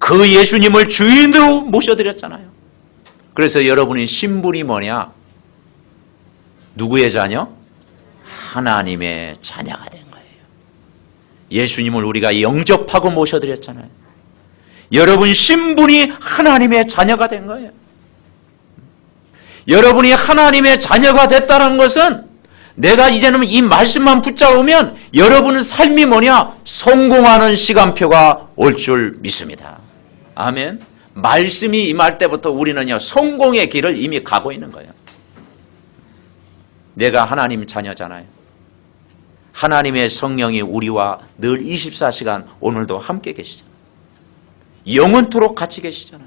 그 예수님을 주인으로 모셔드렸잖아요. 그래서 여러분의 신분이 뭐냐? 누구의 자녀? 하나님의 자녀가 된 거예요. 예수님을 우리가 영접하고 모셔드렸잖아요. 여러분 신분이 하나님의 자녀가 된 거예요. 여러분이 하나님의 자녀가 됐다는 것은 내가 이제는 이 말씀만 붙잡으면 여러분의 삶이 뭐냐? 성공하는 시간표가 올 줄 믿습니다. 아멘. 말씀이 임할 때부터 우리는요, 성공의 길을 이미 가고 있는 거예요. 내가 하나님 자녀잖아요. 하나님의 성령이 우리와 늘 24시간 오늘도 함께 계시잖아요. 영원토록 같이 계시잖아요.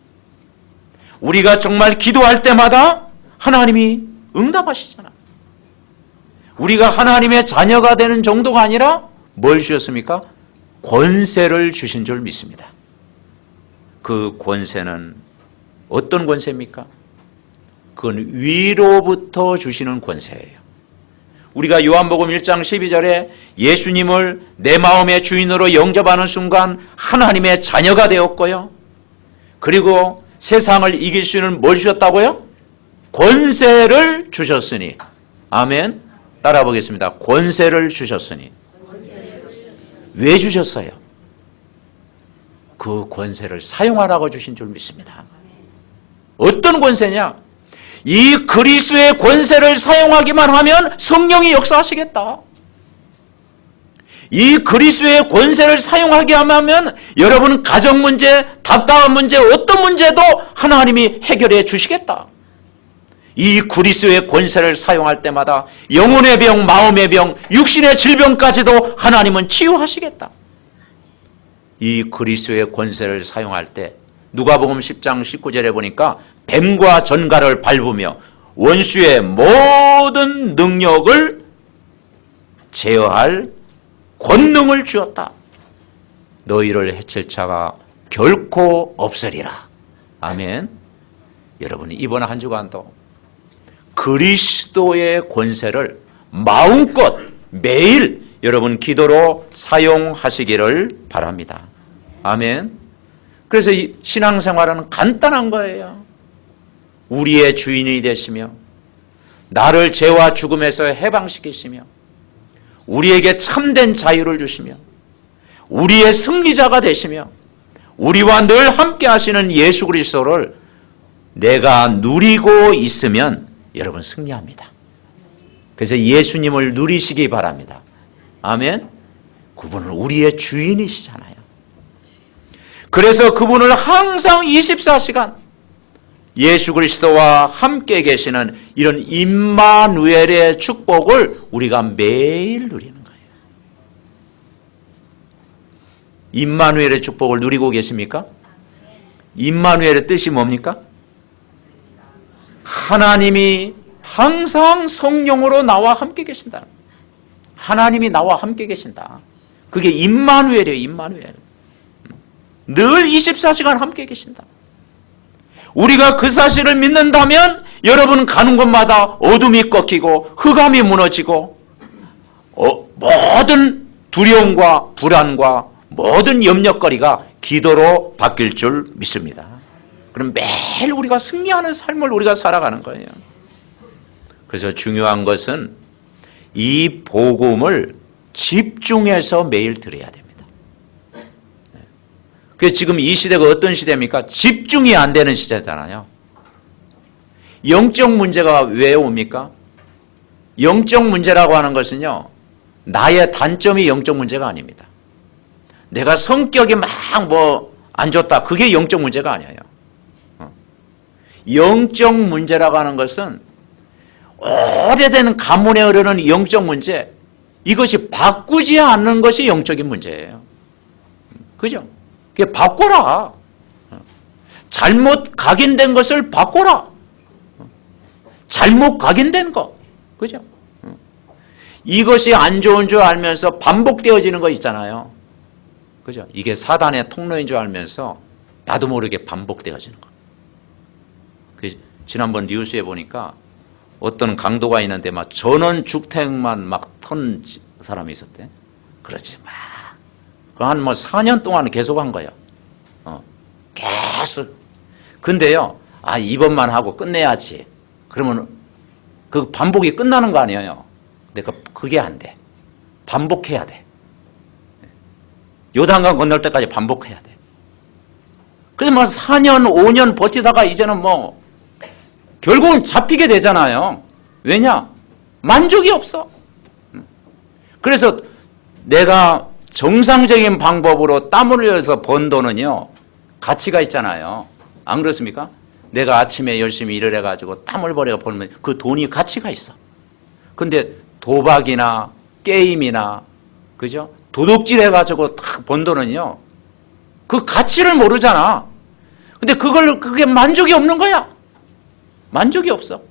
우리가 정말 기도할 때마다 하나님이 응답하시잖아요. 우리가 하나님의 자녀가 되는 정도가 아니라 뭘 주셨습니까? 권세를 주신 줄 믿습니다. 그 권세는 어떤 권세입니까? 그건 위로부터 주시는 권세예요. 우리가 요한복음 1장 12절에 예수님을 내 마음의 주인으로 영접하는 순간 하나님의 자녀가 되었고요. 그리고 세상을 이길 수 있는 뭘 주셨다고요? 권세를 주셨으니. 아멘. 따라 보겠습니다. 권세를 주셨으니. 왜 주셨어요? 그 권세를 사용하라고 주신 줄 믿습니다. 어떤 권세냐? 이 그리스도의 권세를 사용하기만 하면 성령이 역사하시겠다. 이 그리스도의 권세를 사용하게 하면 여러분 가정 문제, 답답한 문제, 어떤 문제도 하나님이 해결해 주시겠다. 이 그리스도의 권세를 사용할 때마다 영혼의 병, 마음의 병, 육신의 질병까지도 하나님은 치유하시겠다. 이 그리스도의 권세를 사용할 때 누가복음 10장 19절에 보니까 뱀과 전갈을 밟으며 원수의 모든 능력을 제어할 권능을 주었다. 너희를 해칠 자가 결코 없으리라. 아멘. 여러분이 이번 한 주간도 그리스도의 권세를 마음껏 매일 여러분 기도로 사용하시기를 바랍니다. 아멘. 그래서 이 신앙생활은 간단한 거예요. 우리의 주인이 되시며 나를 죄와 죽음에서 해방시키시며 우리에게 참된 자유를 주시며 우리의 승리자가 되시며 우리와 늘 함께 하시는 예수 그리스도를 내가 누리고 있으면 여러분 승리합니다. 그래서 예수님을 누리시기 바랍니다. 아멘. 그분은 우리의 주인이시잖아요. 그래서 그분을 항상 24시간 예수 그리스도와 함께 계시는 이런 임마누엘의 축복을 우리가 매일 누리는 거예요. 임마누엘의 축복을 누리고 계십니까? 임마누엘의 뜻이 뭡니까? 하나님이 항상 성령으로 나와 함께 계신다. 하나님이 나와 함께 계신다. 그게 임마누엘이에요. 임마누엘. 늘 24시간 함께 계신다. 우리가 그 사실을 믿는다면 여러분 가는 곳마다 어둠이 꺾이고 흑암이 무너지고 모든 두려움과 불안과 모든 염려거리가 기도로 바뀔 줄 믿습니다. 그럼 매일 우리가 승리하는 삶을 우리가 살아가는 거예요. 그래서 중요한 것은 이 복음을 집중해서 매일 들어야 됩니다. 그래서 지금 이 시대가 어떤 시대입니까? 집중이 안 되는 시대잖아요. 영적 문제가 왜 옵니까? 영적 문제라고 하는 것은요, 나의 단점이 영적 문제가 아닙니다. 내가 성격이 막 안 좋다. 그게 영적 문제가 아니에요. 영적 문제라고 하는 것은 오래된 가문에 흐르는 영적 문제, 이것이 바꾸지 않는 것이 영적인 문제예요. 그죠? 그게 바꿔라. 잘못 각인된 것을 바꿔라. 잘못 각인된 거. 그죠? 이것이 안 좋은 줄 알면서 반복되어지는 거 있잖아요. 그죠? 이게 사단의 통로인 줄 알면서 나도 모르게 반복되어지는 거. 지난번 뉴스에 보니까 어떤 강도가 있는데 막 전원 주택만 막 턴 사람이 있었대. 그렇지 막. 한 4년 동안 계속 한 거야. 계속. 근데요, 이번만 하고 끝내야지. 그러면 그 반복이 끝나는 거 아니에요. 근데 그게 안 돼. 반복해야 돼. 요단강 건널 때까지 반복해야 돼. 그래서 뭐 4년, 5년 버티다가 이제는 뭐 결국은 잡히게 되잖아요. 왜냐? 만족이 없어. 그래서 내가 정상적인 방법으로 땀을 흘려서 번 돈은요, 가치가 있잖아요. 안 그렇습니까? 내가 아침에 열심히 일을 해가지고 땀을 벌여 벌면 그 돈이 가치가 있어. 근데 도박이나 게임이나, 그죠? 도둑질 해가지고 탁 번 돈은요, 그 가치를 모르잖아. 근데 그게 만족이 없는 거야. 만족이 없어.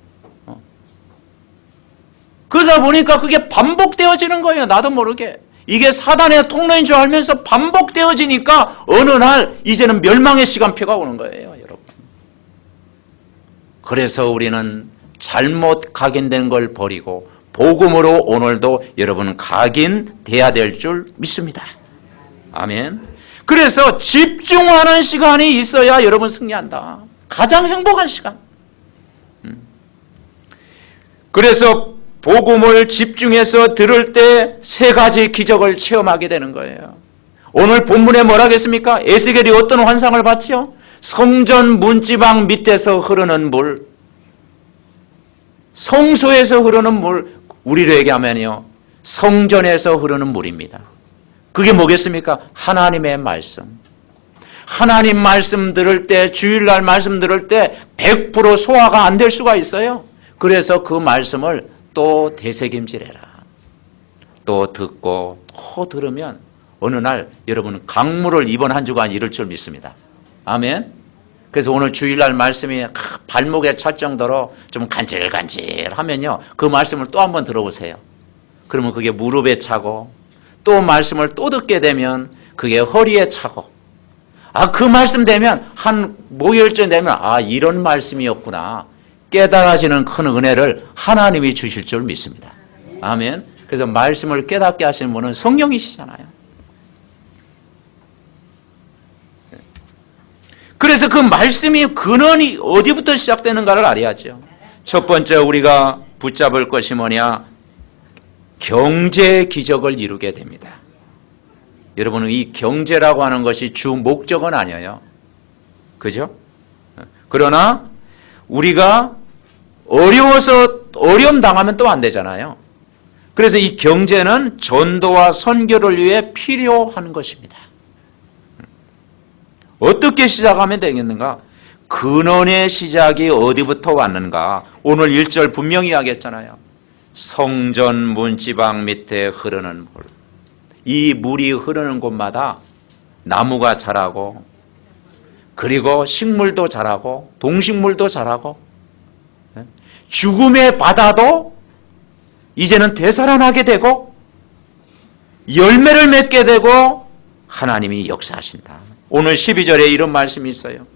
그러다 보니까 그게 반복되어지는 거예요. 나도 모르게. 이게 사단의 통로인 줄 알면서 반복되어지니까 어느 날 이제는 멸망의 시간표가 오는 거예요, 여러분. 그래서 우리는 잘못 각인된 걸 버리고 복음으로 오늘도 여러분 각인돼야 될 줄 믿습니다. 아멘. 그래서 집중하는 시간이 있어야 여러분 승리한다. 가장 행복한 시간. 그래서 복음을 집중해서 들을 때 세 가지 기적을 체험하게 되는 거예요. 오늘 본문에 뭐라 하겠습니까? 에스겔이 어떤 환상을 봤죠? 성전 문지방 밑에서 흐르는 물, 성소에서 흐르는 물, 우리로 얘기하면요, 성전에서 흐르는 물입니다. 그게 뭐겠습니까? 하나님의 말씀. 하나님 말씀 들을 때, 주일날 말씀 들을 때 100% 소화가 안 될 수가 있어요. 그래서 그 말씀을 또 되새김질해라. 또 듣고 또 들으면 어느 날 여러분 강물을 이번 한 주간 잃을 줄 믿습니다. 아멘. 그래서 오늘 주일날 말씀이 발목에 찰 정도로 좀 간질간질하면요, 그 말씀을 또 한번 들어보세요. 그러면 그게 무릎에 차고, 또 말씀을 또 듣게 되면 그게 허리에 차고, 그 말씀 되면 한 목요일쯤 되면 이런 말씀이었구나 깨달아지는 큰 은혜를 하나님이 주실 줄 믿습니다. 아멘. 그래서 말씀을 깨닫게 하시는 분은 성령이시잖아요. 그래서 그 말씀이 근원이 어디부터 시작되는가를 알아야죠. 첫 번째 우리가 붙잡을 것이 뭐냐? 경제 기적을 이루게 됩니다. 여러분은 이 경제라고 하는 것이 주 목적은 아니에요. 그죠? 그러나 우리가 어려움 당하면 또 안 되잖아요. 그래서 이 경제는 전도와 선교를 위해 필요한 것입니다. 어떻게 시작하면 되겠는가? 근원의 시작이 어디부터 왔는가? 오늘 1절 분명히 하겠잖아요. 성전 문지방 밑에 흐르는 물. 이 물이 흐르는 곳마다 나무가 자라고, 그리고 식물도 자라고, 동식물도 자라고, 죽음의 바다도 이제는 되살아나게 되고 열매를 맺게 되고 하나님이 역사하신다. 오늘 12절에 이런 말씀이 있어요.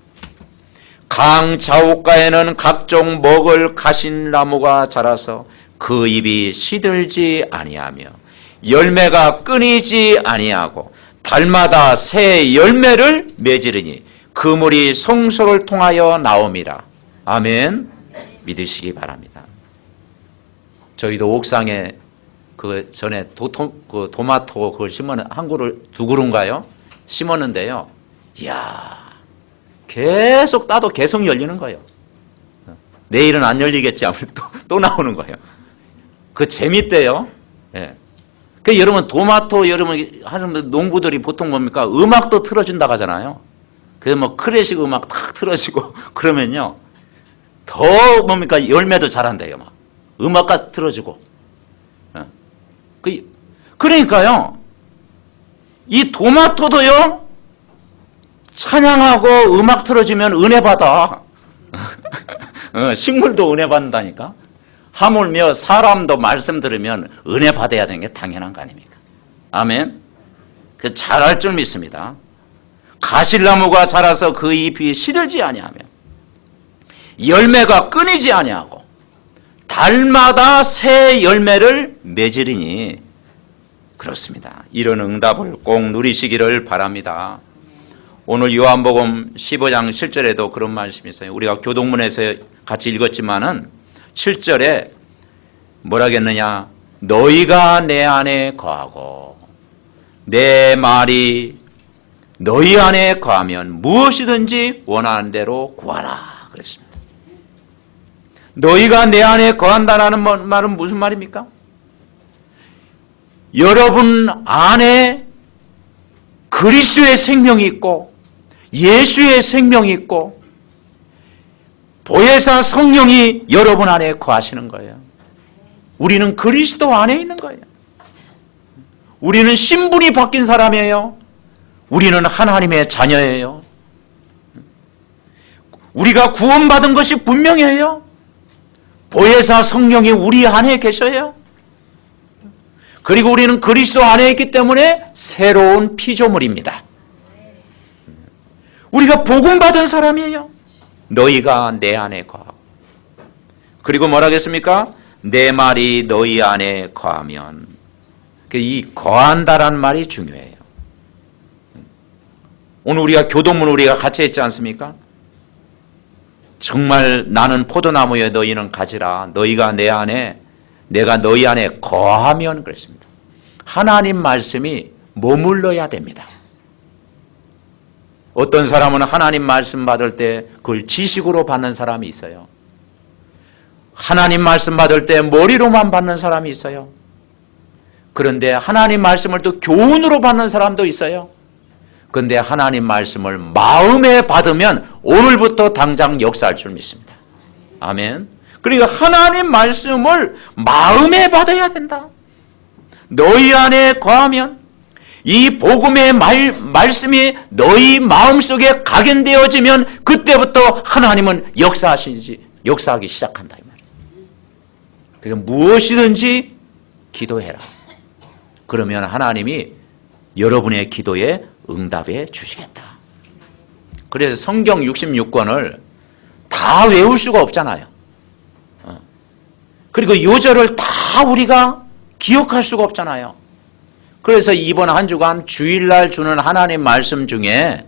강 좌우가에는 각종 먹을 가신나무가 자라서 그 잎이 시들지 아니하며 열매가 끊이지 아니하고 달마다 새 열매를 맺으리니 그 물이 성소를 통하여 나옴이라. 아멘. 믿으시기 바랍니다. 저희도 옥상에 그 전에 도마토 그걸 한 그루 두 그루인가요? 심었는데요. 이야, 계속 따도 계속 열리는 거예요. 내일은 안 열리겠지 하면 또 나오는 거예요. 그 재밌대요. 예. 그 여러분 도마토 여러분 하는 농부들이 보통 뭡니까? 음악도 틀어준다고 하잖아요. 그래서 뭐 클래식 음악 탁 틀어지고 그러면요. 더 뭡니까? 열매도 잘한대요. 막. 음악가 틀어주고. 그러니까요. 이 도마토도요. 찬양하고 음악 틀어주면 은혜 받아. 식물도 은혜 받는다니까. 하물며 사람도 말씀 들으면 은혜 받아야 되는 게 당연한 거 아닙니까? 아멘. 그 잘할 줄 믿습니다. 가실나무가 자라서 그 잎이 시들지 아니하며 열매가 끊이지 아니하고 달마다 새 열매를 맺으리니 그렇습니다. 이런 응답을 꼭 누리시기를 바랍니다. 오늘 요한복음 15장 7절에도 그런 말씀이 있어요. 우리가 교동문에서 같이 읽었지만은 7절에 뭐라겠느냐? 너희가 내 안에 거하고 내 말이 너희 안에 거하면 무엇이든지 원하는 대로 구하라 그랬습니다. 너희가 내 안에 거한다라는 말은 무슨 말입니까? 여러분 안에 그리스도의 생명이 있고 예수의 생명이 있고 보혜사 성령이 여러분 안에 거하시는 거예요. 우리는 그리스도 안에 있는 거예요. 우리는 신분이 바뀐 사람이에요. 우리는 하나님의 자녀예요. 우리가 구원받은 것이 분명해요. 보혜사 성령이 우리 안에 계셔요. 그리고 우리는 그리스도 안에 있기 때문에 새로운 피조물입니다. 우리가 복음받은 사람이에요. 너희가 내 안에 거하고. 그리고 뭐라 하겠습니까? 내 말이 너희 안에 거하면. 이 거한다라는 말이 중요해요. 오늘 우리가 교동문 우리가 같이 했지 않습니까? 정말 나는 포도나무에 너희는 가지라. 너희가 내 안에 내가 너희 안에 거하면 그랬습니다. 하나님 말씀이 머물러야 됩니다. 어떤 사람은 하나님 말씀 받을 때 그걸 지식으로 받는 사람이 있어요. 하나님 말씀 받을 때 머리로만 받는 사람이 있어요. 그런데 하나님 말씀을 또 교훈으로 받는 사람도 있어요. 그런데 하나님 말씀을 마음에 받으면 오늘부터 당장 역사할 줄 믿습니다. 아멘. 그러니까 하나님 말씀을 마음에 받아야 된다. 너희 안에 거하면 이 복음의 말씀이 너희 마음속에 각인되어지면 그때부터 하나님은 역사하기 시작한다. 이 말이에요. 그래서 무엇이든지 기도해라. 그러면 하나님이 여러분의 기도에 응답해 주시겠다. 그래서 성경 66권을 다 외울 수가 없잖아요. 그리고 요절을 다 우리가 기억할 수가 없잖아요. 그래서 이번 한 주간 주일날 주는 하나님 말씀 중에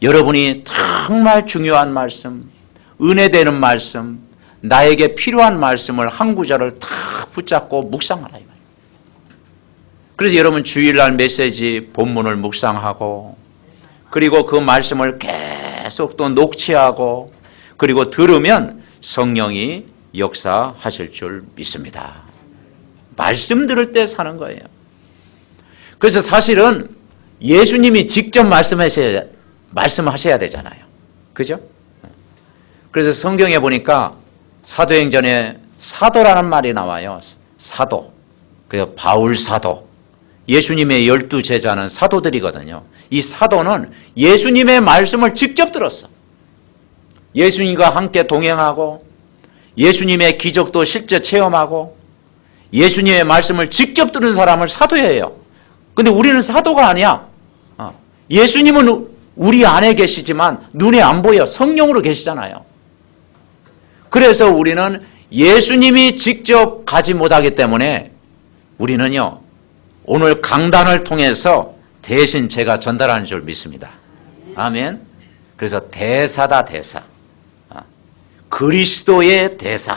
여러분이 정말 중요한 말씀, 은혜되는 말씀, 나에게 필요한 말씀을 한 구절을 다 붙잡고 묵상하라. 그래서 여러분 주일날 메시지 본문을 묵상하고 그리고 그 말씀을 계속 또 녹취하고 그리고 들으면 성령이 역사하실 줄 믿습니다. 말씀 들을 때 사는 거예요. 그래서 사실은 예수님이 직접 말씀하셔야 되잖아요. 그죠? 그래서 성경에 보니까 사도행전에 사도라는 말이 나와요. 사도. 그래서 바울 사도. 예수님의 12제자는 사도들이거든요. 이 사도는 예수님의 말씀을 직접 들었어. 예수님과 함께 동행하고 예수님의 기적도 실제 체험하고 예수님의 말씀을 직접 들은 사람을 사도예요. 근데 우리는 사도가 아니야. 예수님은 우리 안에 계시지만 눈에 안 보여. 성령으로 계시잖아요. 그래서 우리는 예수님이 직접 가지 못하기 때문에 우리는요. 오늘 강단을 통해서 대신 제가 전달하는 줄 믿습니다. 아멘. 그래서 대사다 대사. 그리스도의 대사.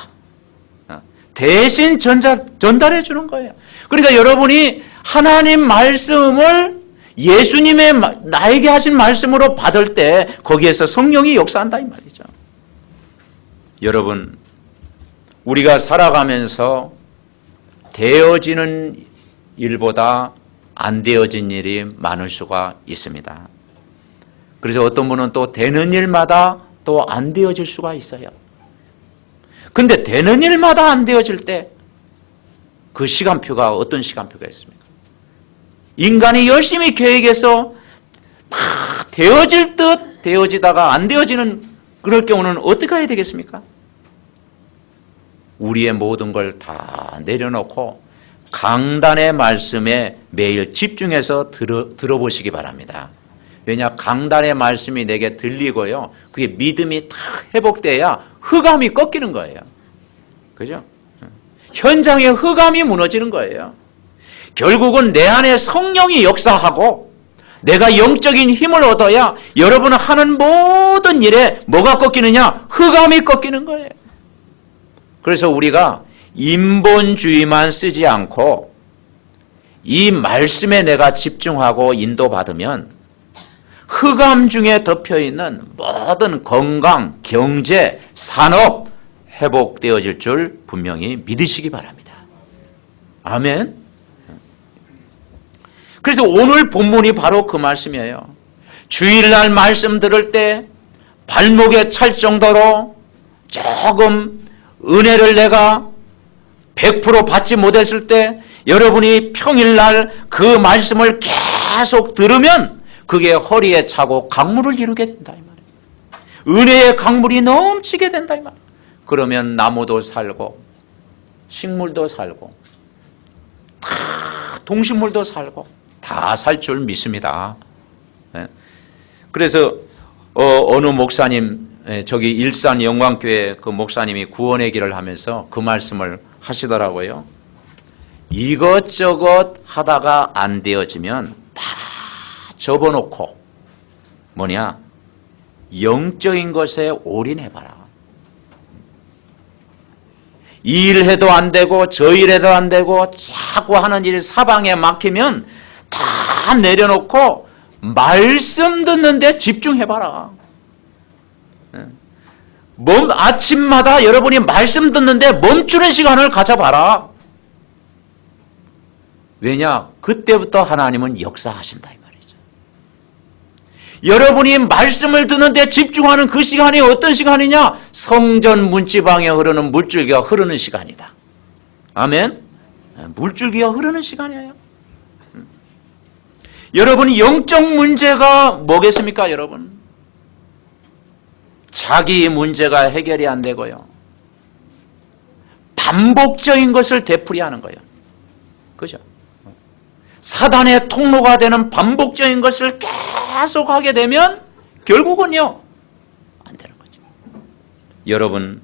대신 전달해 주는 거예요. 그러니까 여러분이 하나님 말씀을 예수님의 나에게 하신 말씀으로 받을 때 거기에서 성령이 역사한다 이 말이죠. 여러분 우리가 살아가면서 되어지는 일보다 안 되어진 일이 많을 수가 있습니다. 그래서 어떤 분은 또 되는 일마다 또 안 되어질 수가 있어요. 근데 되는 일마다 안 되어질 때 그 시간표가 어떤 시간표가 있습니까? 인간이 열심히 계획해서 막 되어질 듯 되어지다가 안 되어지는 그럴 경우는 어떻게 해야 되겠습니까? 우리의 모든 걸 다 내려놓고 강단의 말씀에 매일 집중해서 들어보시기 바랍니다. 왜냐? 강단의 말씀이 내게 들리고요. 그게 믿음이 다 회복돼야 흑암이 꺾이는 거예요. 그죠? 현장의 흑암이 무너지는 거예요. 결국은 내 안에 성령이 역사하고 내가 영적인 힘을 얻어야 여러분은 하는 모든 일에 뭐가 꺾이느냐? 흑암이 꺾이는 거예요. 그래서 우리가 인본주의만 쓰지 않고 이 말씀에 내가 집중하고 인도받으면 흑암 중에 덮여있는 모든 건강, 경제, 산업 회복되어질 줄 분명히 믿으시기 바랍니다. 아멘. 그래서 오늘 본문이 바로 그 말씀이에요. 주일날 말씀 들을 때 발목에 찰 정도로 조금 은혜를 내가 100% 받지 못했을 때 여러분이 평일날 그 말씀을 계속 들으면 그게 허리에 차고 강물을 이루게 된다 이 말이에요. 은혜의 강물이 넘치게 된다 이 말이에요. 그러면 나무도 살고 식물도 살고 다 동식물도 살고 다 살 줄 믿습니다. 그래서 어느 목사님 저기 일산 영광교회 그 목사님이 구원의 길을 하면서 그 말씀을 하시더라고요. 이것저것 하다가 안 되어지면 다 접어놓고 뭐냐 영적인 것에 올인해봐라. 이 일 해도 안 되고 저 일 해도 안 되고 자꾸 하는 일 사방에 막히면 다 내려놓고 말씀 듣는데 집중해봐라. 아침마다 여러분이 말씀 듣는데 멈추는 시간을 가져봐라. 왜냐? 그때부터 하나님은 역사하신다 이 말이죠. 여러분이 말씀을 듣는데 집중하는 그 시간이 어떤 시간이냐? 성전 문지방에 흐르는 물줄기가 흐르는 시간이다. 아멘? 물줄기가 흐르는 시간이에요. 여러분 영적 문제가 뭐겠습니까 여러분? 자기 문제가 해결이 안 되고요. 반복적인 것을 되풀이하는 거예요. 그죠? 사단의 통로가 되는 반복적인 것을 계속 하게 되면 결국은요 안 되는 거죠. 여러분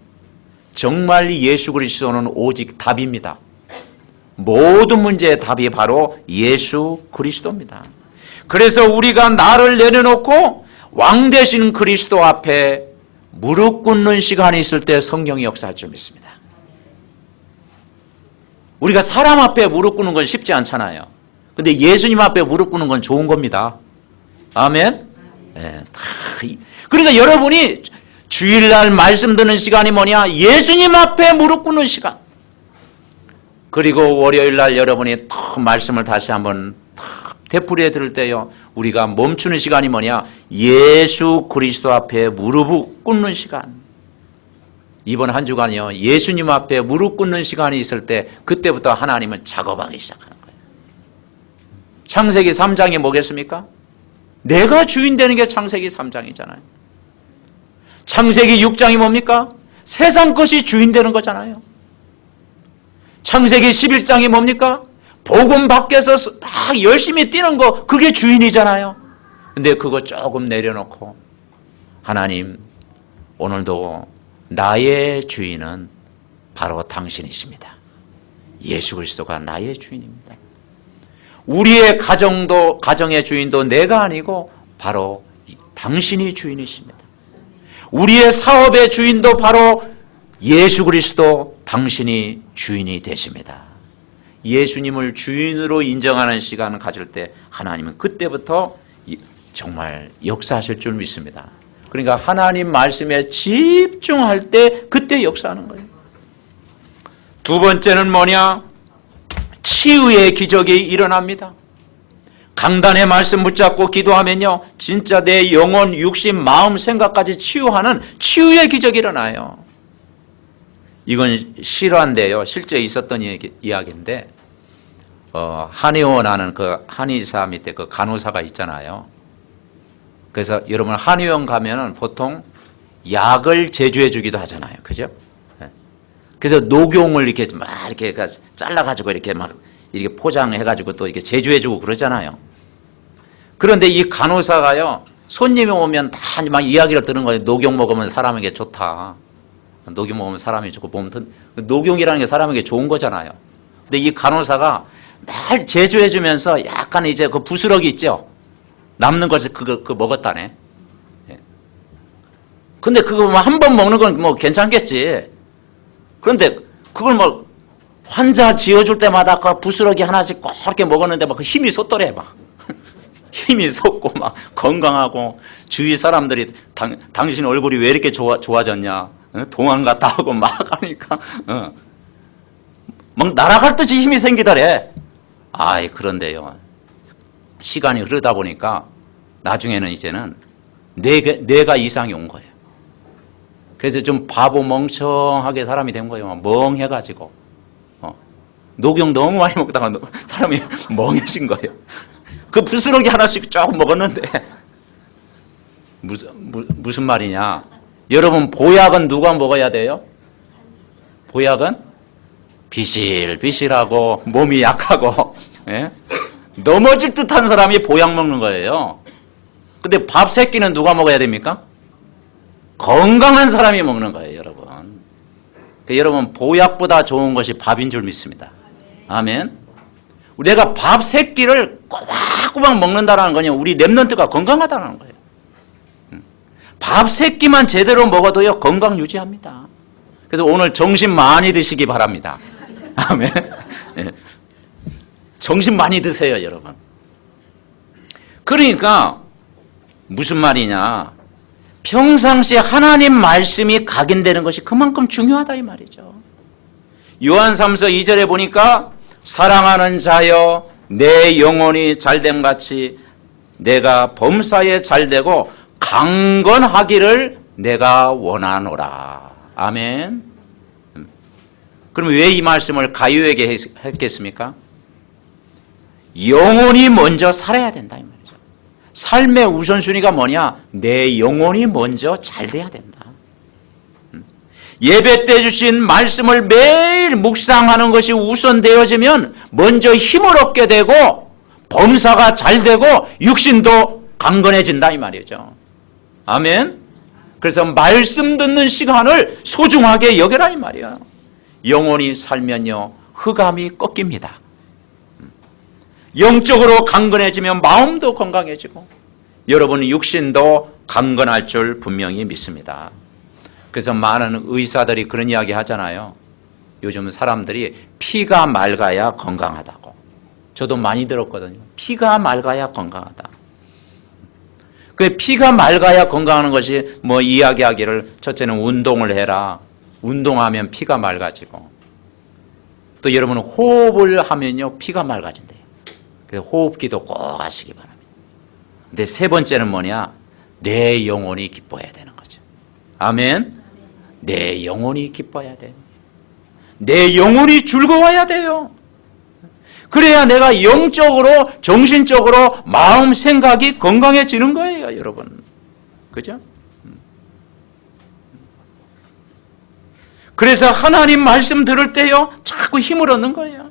정말 예수 그리스도는 오직 답입니다. 모든 문제의 답이 바로 예수 그리스도입니다. 그래서 우리가 나를 내려놓고 왕 되신 그리스도 앞에 무릎 꿇는 시간이 있을 때 성령이 역사할 줄 믿습니다. 우리가 사람 앞에 무릎 꿇는 건 쉽지 않잖아요. 근데 예수님 앞에 무릎 꿇는 건 좋은 겁니다. 아멘? 네, 그러니까 여러분이 주일날 말씀 듣는 시간이 뭐냐? 예수님 앞에 무릎 꿇는 시간. 그리고 월요일날 여러분이 또 말씀을 다시 한번 되풀이해 들을 때요. 우리가 멈추는 시간이 뭐냐? 예수 그리스도 앞에 무릎 꿇는 시간. 이번 한 주간이요. 예수님 앞에 무릎 꿇는 시간이 있을 때 그때부터 하나님은 작업하기 시작하는 거예요. 창세기 3장이 뭐겠습니까? 내가 주인 되는 게 창세기 3장이잖아요. 창세기 6장이 뭡니까? 세상 것이 주인 되는 거잖아요. 창세기 11장이 뭡니까? 복음 밖에서 막 열심히 뛰는 거 그게 주인이잖아요. 근데 그거 조금 내려놓고 하나님 오늘도 나의 주인은 바로 당신이십니다. 예수 그리스도가 나의 주인입니다. 우리의 가정의 주인도 내가 아니고 바로 당신이 주인이십니다. 우리의 사업의 주인도 바로 예수 그리스도 당신이 주인이 되십니다. 예수님을 주인으로 인정하는 시간을 가질 때 하나님은 그때부터 정말 역사하실 줄 믿습니다. 그러니까 하나님 말씀에 집중할 때 그때 역사하는 거예요. 두 번째는 뭐냐? 치유의 기적이 일어납니다. 강단의 말씀 붙잡고 기도하면요. 진짜 내 영혼, 육신, 마음, 생각까지 치유하는 치유의 기적이 일어나요. 이건 실화인데요. 실제 있었던 이야기인데 한의원 그 한의사 밑에 그 간호사가 있잖아요. 그래서 여러분 한의원 가면은 보통 약을 제조해 주기도 하잖아요. 그죠? 그래서 녹용을 이렇게 막 이렇게 잘라가지고 이렇게 막 이렇게 포장해가지고 또 이렇게 제조해 주고 그러잖아요. 그런데 이 간호사가요. 손님이 오면 다 막 이야기를 들은 거예요. 녹용 먹으면 사람에게 좋다. 녹용 먹으면 사람이 좋고 보면 녹용이라는 게 사람에게 좋은 거잖아요. 근데 이 간호사가 날 제조해 주면서 약간 이제 그 부스러기 있죠. 남는 것을 그거 먹었다네. 예. 근데 그거 한 번 먹는 건 뭐 괜찮겠지. 그런데 그걸 뭐 환자 지어줄 때마다 그 부스러기 하나씩 꼭 이렇게 먹었는데 막 힘이 솟더래 막. 힘이 솟고 막 건강하고 주위 사람들이 당신 얼굴이 왜 이렇게 좋아졌냐. 동안 갔다 하고 막 하니까 막 날아갈 듯이 힘이 생기더래. 아이 그런데요. 시간이 흐르다 보니까 나중에는 이제는 뇌가 이상이 온 거예요. 그래서 좀 바보 멍청하게 사람이 된 거예요. 멍해가지고. 녹용 너무 많이 먹다가 사람이 멍해진 거예요. 그 부스러기 하나씩 조금 먹었는데 무슨 말이냐. 여러분 보약은 누가 먹어야 돼요? 보약은 비실비실하고 몸이 약하고 예? 넘어질 듯한 사람이 보약 먹는 거예요. 근데 밥 세 끼는 누가 먹어야 됩니까? 건강한 사람이 먹는 거예요, 여러분. 그러니까 여러분 보약보다 좋은 것이 밥인 줄 믿습니다. 아멘. 내가 밥 세 끼를 꼬박꼬박 먹는다는 거냐, 우리 랩런트가 건강하다는 거예요. 밥 세 끼만 제대로 먹어도요 건강 유지합니다. 그래서 오늘 점심 많이 드시기 바랍니다. 아멘. 네. 점심 많이 드세요, 여러분. 그러니까 무슨 말이냐, 평상시에 하나님 말씀이 각인되는 것이 그만큼 중요하다 이 말이죠. 요한 3서 2절에 보니까 사랑하는 자여 내 영혼이 잘됨같이 내가 범사에 잘되고 강건하기를 내가 원하노라. 아멘. 그럼 왜 이 말씀을 가요에게 했겠습니까? 영혼이 먼저 살아야 된다 이 말이죠. 삶의 우선순위가 뭐냐? 내 영혼이 먼저 잘 돼야 된다. 예배 때 주신 말씀을 매일 묵상하는 것이 우선되어지면 먼저 힘을 얻게 되고 범사가 잘 되고 육신도 강건해진다 이 말이죠. 아멘. 그래서 말씀 듣는 시간을 소중하게 여겨라 이 말이야. 영혼이 살면요 흑암이 꺾입니다. 영적으로 강건해지면 마음도 건강해지고 여러분 육신도 강건할 줄 분명히 믿습니다. 그래서 많은 의사들이 그런 이야기 하잖아요. 요즘 사람들이 피가 맑아야 건강하다고. 저도 많이 들었거든요. 피가 맑아야 건강하다. 그 피가 맑아야 건강하는 것이 뭐 이야기하기를 첫째는 운동을 해라. 운동하면 피가 맑아지고 또 여러분은 호흡을 하면요 피가 맑아진대요. 그래서 호흡기도 꼭 하시기 바랍니다. 근데 세 번째는 뭐냐? 내 영혼이 기뻐해야 되는 거죠. 아멘. 내 영혼이 기뻐해야 돼요. 내 영혼이 즐거워야 돼요. 그래야 내가 영적으로 정신적으로 마음 생각이 건강해지는 거예요, 여러분. 그죠? 그래서 하나님 말씀 들을 때요 자꾸 힘을 얻는 거예요.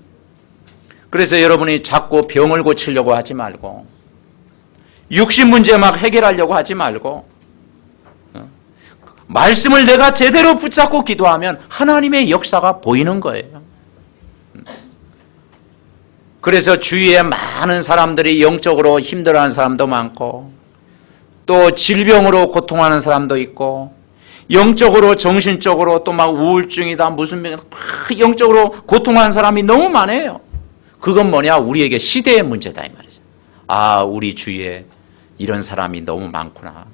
그래서 여러분이 자꾸 병을 고치려고 하지 말고 육신 문제 막 해결하려고 하지 말고 말씀을 내가 제대로 붙잡고 기도하면 하나님의 역사가 보이는 거예요. 그래서 주위에 많은 사람들이 영적으로 힘들어하는 사람도 많고 또 질병으로 고통하는 사람도 있고 영적으로 정신적으로 또 막 우울증이다 무슨 병이다 막 영적으로 고통하는 사람이 너무 많아요. 그건 뭐냐? 우리에게 시대의 문제다 이 말이죠. 아 우리 주위에 이런 사람이 너무 많구나.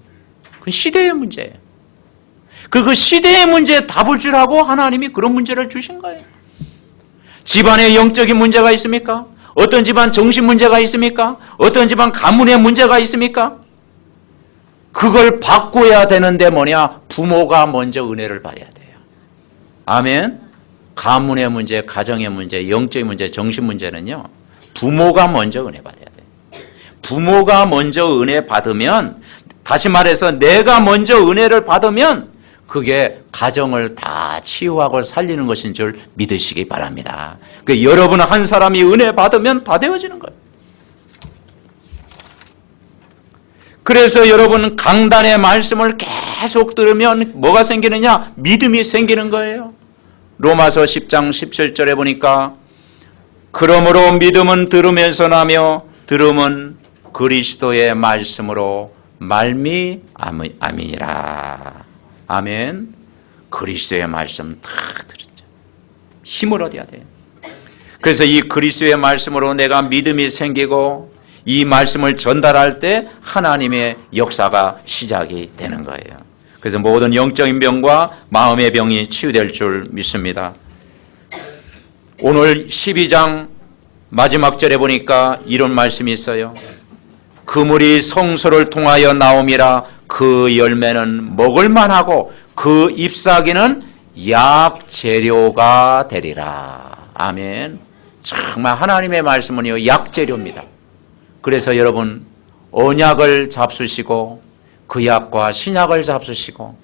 그건 시대의 문제예요. 그 시대의 문제에 답을 주라고 하나님이 그런 문제를 주신 거예요. 집안에 영적인 문제가 있습니까? 어떤 집안 정신 문제가 있습니까? 어떤 집안 가문의 문제가 있습니까? 그걸 바꿔야 되는데 뭐냐? 부모가 먼저 은혜를 받아야 돼요. 아멘. 가문의 문제, 가정의 문제, 영적인 문제, 정신 문제는요. 부모가 먼저 은혜 받아야 돼요. 부모가 먼저 은혜 받으면 다시 말해서 내가 먼저 은혜를 받으면 그게 가정을 다 치유하고 살리는 것인 줄 믿으시기 바랍니다. 여러분 한 사람이 은혜 받으면 다 되어지는 거예요. 그래서 여러분 강단의 말씀을 계속 들으면 뭐가 생기느냐? 믿음이 생기는 거예요. 로마서 10장 17절에 보니까 그러므로 믿음은 들으면서 나며 들음은 그리스도의 말씀으로 말미암이니라. 아멘. 그리스도의 말씀 다 들었죠. 힘을 얻어야 돼요. 그래서 이 그리스도의 말씀으로 내가 믿음이 생기고 이 말씀을 전달할 때 하나님의 역사가 시작이 되는 거예요. 그래서 모든 영적인 병과 마음의 병이 치유될 줄 믿습니다. 오늘 12장 마지막 절에 보니까 이런 말씀이 있어요. 그물이 성소를 통하여 나옴이라. 그 열매는 먹을 만하고 그 잎사귀는 약재료가 되리라. 아멘. 정말 하나님의 말씀은요, 약재료입니다. 그래서 여러분, 언약을 잡수시고 그 약과 신약을 잡수시고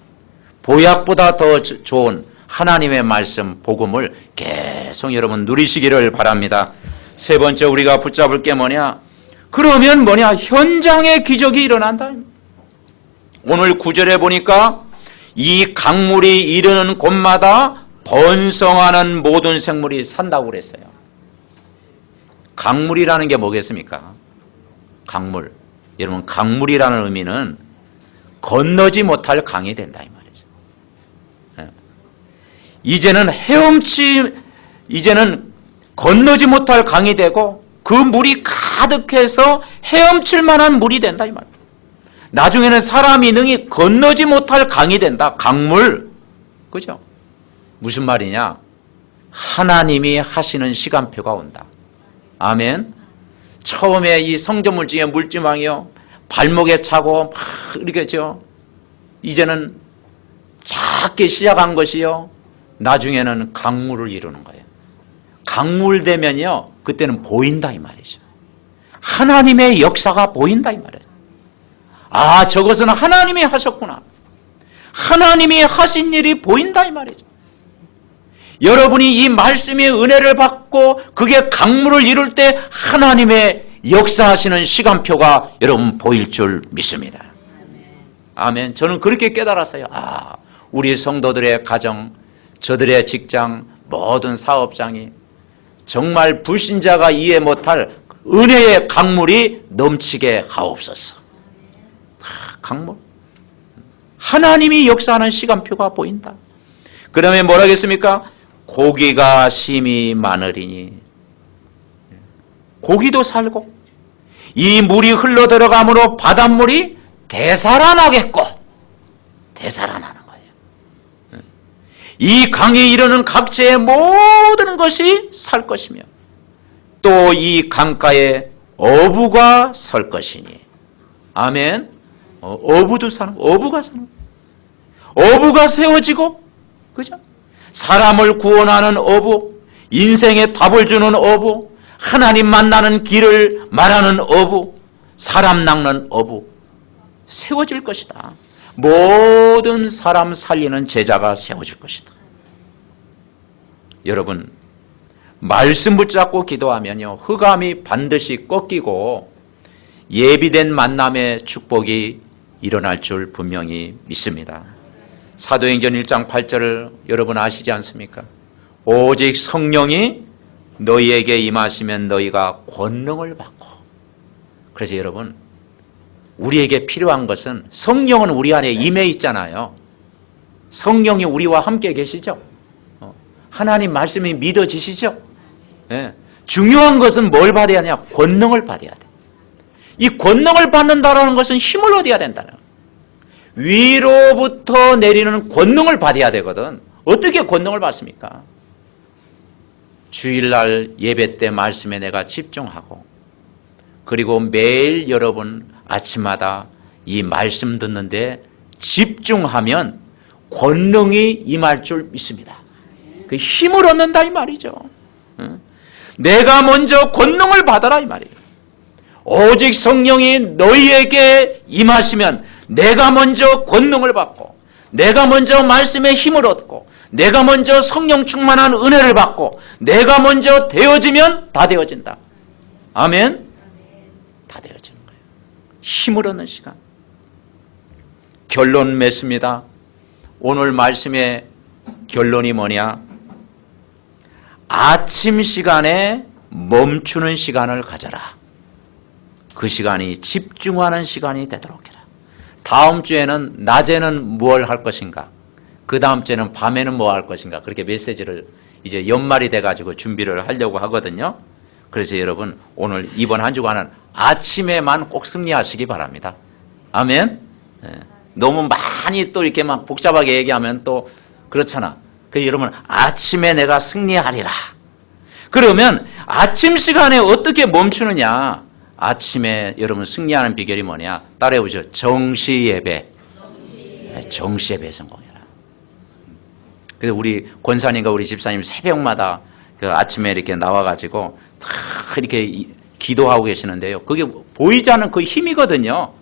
보약보다 더 좋은 하나님의 말씀, 복음을 계속 여러분 누리시기를 바랍니다. 세 번째 우리가 붙잡을 게 뭐냐? 그러면 뭐냐? 현장의 기적이 일어난다. 오늘 9절에 보니까 이 강물이 이르는 곳마다 번성하는 모든 생물이 산다고 그랬어요. 강물이라는 게 뭐겠습니까? 강물. 여러분, 강물이라는 의미는 건너지 못할 강이 된다 이 말이죠. 이제는 건너지 못할 강이 되고 그 물이 가득해서 헤엄칠 만한 물이 된다 이 말이에요. 나중에는 사람이 능히 건너지 못할 강이 된다. 강물. 그죠? 무슨 말이냐? 하나님이 하시는 시간표가 온다. 아멘. 처음에 이 성전물 중에 물지망이요, 발목에 차고 막 이렇게죠. 이제는 작게 시작한 것이요, 나중에는 강물을 이루는 거예요. 강물 되면요, 그때는 보인다 이 말이죠. 하나님의 역사가 보인다 이 말이에요. 아, 저것은 하나님이 하셨구나. 하나님이 하신 일이 보인다 이 말이죠. 여러분이 이 말씀의 은혜를 받고 그게 강물을 이룰 때 하나님의 역사하시는 시간표가 여러분 보일 줄 믿습니다. 아멘. 저는 그렇게 깨달았어요. 아, 우리 성도들의 가정, 저들의 직장, 모든 사업장이 정말 불신자가 이해 못할 은혜의 강물이 넘치게 하옵소서. 강물. 하나님이 역사하는 시간표가 보인다. 그 다음에 뭐라 하겠습니까? 고기가 심히 많으리니. 고기도 살고 이 물이 흘러 들어감으로 바닷물이 되살아나겠고, 되살아나는 거예요. 이 강에 이르는 각지의 모든 것이 살 것이며 또 이 강가에 어부가 설 것이니. 아멘. 어부도 사는, 어부가 사는, 어부가 세워지고, 그죠? 사람을 구원하는 어부, 인생에 답을 주는 어부, 하나님 만나는 길을 말하는 어부, 사람 낚는 어부 세워질 것이다. 모든 사람 살리는 제자가 세워질 것이다. 여러분, 말씀 붙잡고 기도하면요, 흑암이 반드시 꺾이고 예비된 만남의 축복이 일어날 줄 분명히 믿습니다. 사도행전 1장 8절을 여러분 아시지 않습니까? 오직 성령이 너희에게 임하시면 너희가 권능을 받고. 그래서 여러분, 우리에게 필요한 것은, 성령은 우리 안에 임해 있잖아요. 성령이 우리와 함께 계시죠? 하나님 말씀이 믿어지시죠? 네. 중요한 것은 뭘 받아야 하냐? 권능을 받아야 돼. 이 권능을 받는다는 것은 힘을 얻어야 된다는 거예요. 위로부터 내리는 권능을 받아야 되거든. 어떻게 권능을 받습니까? 주일날 예배 때 말씀에 내가 집중하고, 그리고 매일 여러분 아침마다 이 말씀 듣는데 집중하면 권능이 임할 줄 믿습니다. 그 힘을 얻는다 이 말이죠. 내가 먼저 권능을 받아라 이 말이에요. 오직 성령이 너희에게 임하시면 내가 먼저 권능을 받고, 내가 먼저 말씀의 힘을 얻고, 내가 먼저 성령 충만한 은혜를 받고, 내가 먼저 되어지면 다 되어진다. 아멘. 다 되어지는 거예요. 힘을 얻는 시간. 결론 맺습니다. 오늘 말씀의 결론이 뭐냐? 아침 시간에 멈추는 시간을 가져라. 그 시간이 집중하는 시간이 되도록 해라. 다음 주에는 낮에는 뭘 할 것인가, 그 다음 주에는 밤에는 뭐 할 것인가, 그렇게 메시지를 이제 연말이 돼가지고 준비를 하려고 하거든요. 그래서 여러분 오늘 이번 한 주간은 아침에만 꼭 승리하시기 바랍니다. 아멘. 너무 많이 또 이렇게 막 복잡하게 얘기하면 또 그렇잖아. 그래서 여러분 아침에 내가 승리하리라. 그러면 아침 시간에 어떻게 멈추느냐? 아침에 여러분 승리하는 비결이 뭐냐? 따라해 보죠. 정시 예배. 정시 예배 성공해라. 그래서 우리 권사님과 우리 집사님 새벽마다 그 아침에 이렇게 나와가지고 다 이렇게 기도하고 계시는데요. 그게 보이지 않는 그 힘이거든요.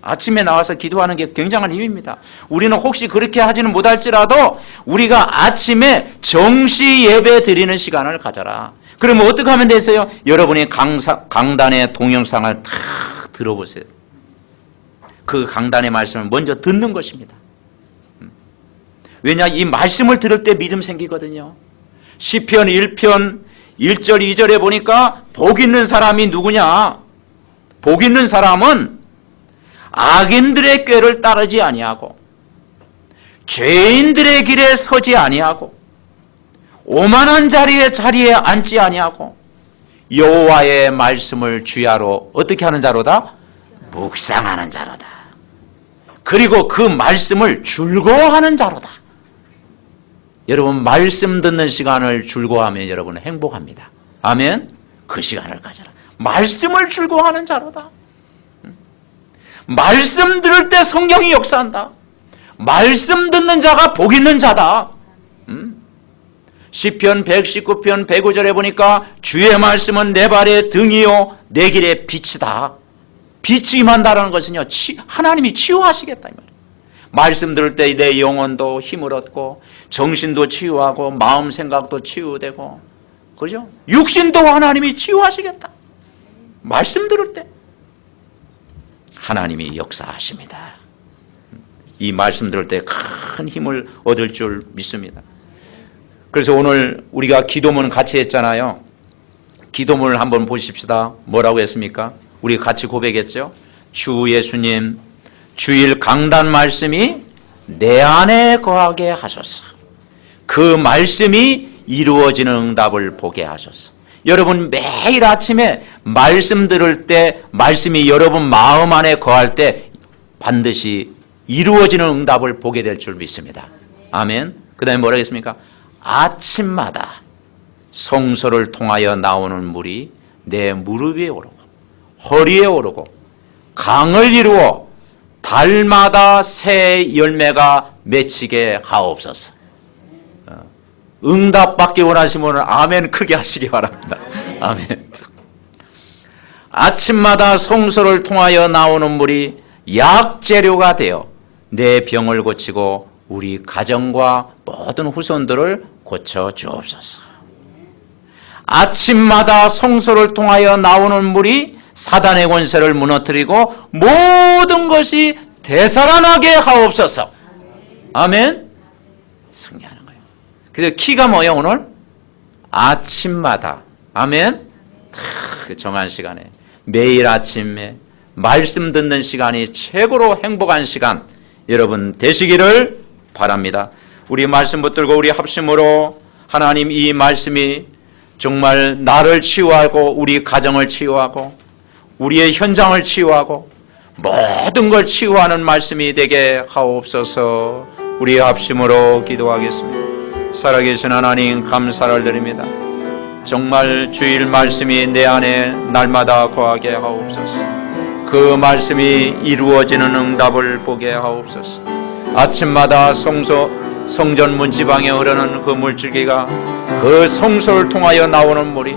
아침에 나와서 기도하는 게 굉장한 힘입니다. 우리는 혹시 그렇게 하지는 못할지라도 우리가 아침에 정시 예배 드리는 시간을 가져라. 그러면 어떻게 하면 되세요? 여러분이 강단의 동영상을 다 들어보세요. 그 강단의 말씀을 먼저 듣는 것입니다. 왜냐? 이 말씀을 들을 때 믿음 생기거든요. 시편 1편 1절 2절에 보니까 복 있는 사람이 누구냐? 복 있는 사람은 악인들의 꾀를 따르지 아니하고 죄인들의 길에 서지 아니하고 오만한 자리에 앉지 아니하고 여호와의 말씀을 주야로 어떻게 하는 자로다? 묵상하는 자로다. 그리고 그 말씀을 즐거워하는 자로다. 여러분 말씀 듣는 시간을 즐거워하면 여러분은 행복합니다. 아멘. 그 시간을 가져라. 말씀을 즐거워하는 자로다. 말씀 들을 때 성령이 역사한다. 말씀 듣는 자가 복 있는 자다. 시편 119편 105절에 보니까 주의 말씀은 내 발의 등이요 내 길의 빛이다. 빛이 임한다라는 것은요 하나님이 치유하시겠다 이 말이에요. 말씀 들을 때 내 영혼도 힘을 얻고 정신도 치유하고 마음 생각도 치유되고 그죠? 육신도 하나님이 치유하시겠다. 말씀 들을 때 하나님이 역사하십니다. 이 말씀 들을 때 큰 힘을 얻을 줄 믿습니다. 그래서 오늘 우리가 기도문 같이 했잖아요. 기도문을 한번 보십시다. 뭐라고 했습니까? 우리 같이 고백했죠. 주 예수님 주일 강단 말씀이 내 안에 거하게 하소서. 그 말씀이 이루어지는 응답을 보게 하소서. 여러분 매일 아침에 말씀 들을 때 말씀이 여러분 마음 안에 거할 때 반드시 이루어지는 응답을 보게 될 줄 믿습니다. 아멘. 그 다음에 뭐라 했습니까? 아침마다 성소를 통하여 나오는 물이 내 무릎 위에 오르고 허리에 오르고 강을 이루어 달마다 새 열매가 맺히게 하옵소서. 응답받기 원하시면 아멘 크게 하시기 바랍니다. 아멘. 아침마다 성소를 통하여 나오는 물이 약재료가 되어 내 병을 고치고 우리 가정과 모든 후손들을 고쳐 주옵소서. 아침마다 성소를 통하여 나오는 물이 사단의 권세를 무너뜨리고 모든 것이 되살아나게 하옵소서. 아멘. 승리하는 거예요. 그래서 키가 뭐예요 오늘? 아침마다. 아멘. 정한 시간에 매일 아침에 말씀 듣는 시간이 최고로 행복한 시간 여러분 되시기를 바랍니다. 우리 말씀 붙들고 우리 합심으로 하나님 이 말씀이 정말 나를 치유하고 우리 가정을 치유하고 우리의 현장을 치유하고 모든 걸 치유하는 말씀이 되게 하옵소서. 우리 합심으로 기도하겠습니다. 살아계신 하나님 감사를 드립니다. 정말 주일 말씀이 내 안에 날마다 거하게 하옵소서. 그 말씀이 이루어지는 응답을 보게 하옵소서. 아침마다 성전 문지방에 흐르는 그 물줄기가 그 성소를 통하여 나오는 물이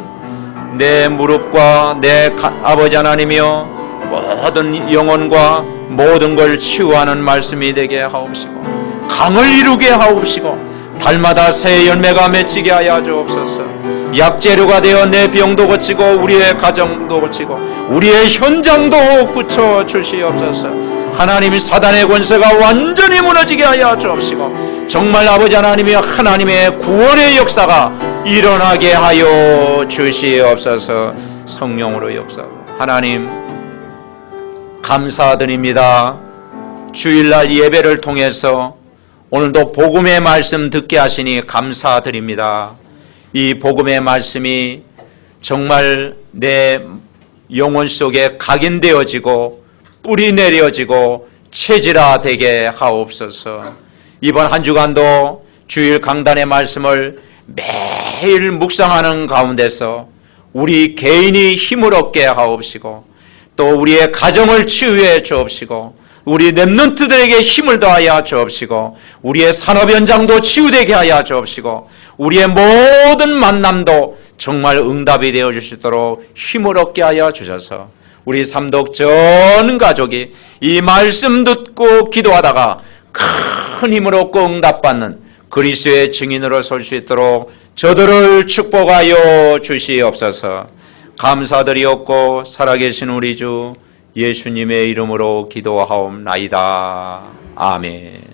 내 무릎과 내 아버지 하나님이여 모든 영혼과 모든 걸 치유하는 말씀이 되게 하옵시고 강을 이루게 하옵시고 달마다 새 열매가 맺히게 하여 주옵소서. 약재료가 되어 내 병도 고치고 우리의 가정도 고치고 우리의 현장도 고쳐 주시옵소서. 하나님이 사단의 권세가 완전히 무너지게 하여 주옵시고 정말 아버지 하나님이 하나님의 구원의 역사가 일어나게 하여 주시옵소서. 성령으로 역사하고 하나님 감사드립니다. 주일날 예배를 통해서 오늘도 복음의 말씀 듣게 하시니 감사드립니다. 이 복음의 말씀이 정말 내 영혼 속에 각인되어지고 뿌리 내려지고 체질화되게 하옵소서. 이번 한 주간도 주일 강단의 말씀을 매일 묵상하는 가운데서 우리 개인이 힘을 얻게 하옵시고 또 우리의 가정을 치유해 주옵시고 우리 렘넌트들에게 힘을 더하여 주옵시고 우리의 산업 현장도 치유되게 하여 주옵시고 우리의 모든 만남도 정말 응답이 되어 주시도록 힘을 얻게 하여 주셔서 우리 삼독 전 가족이 이 말씀 듣고 기도하다가 큰 힘을 얻고 응답받는 그리스도의 증인으로 설 수 있도록 저들을 축복하여 주시옵소서. 감사드리옵고 살아계신 우리 주 예수님의 이름으로 기도하옵나이다. 아멘.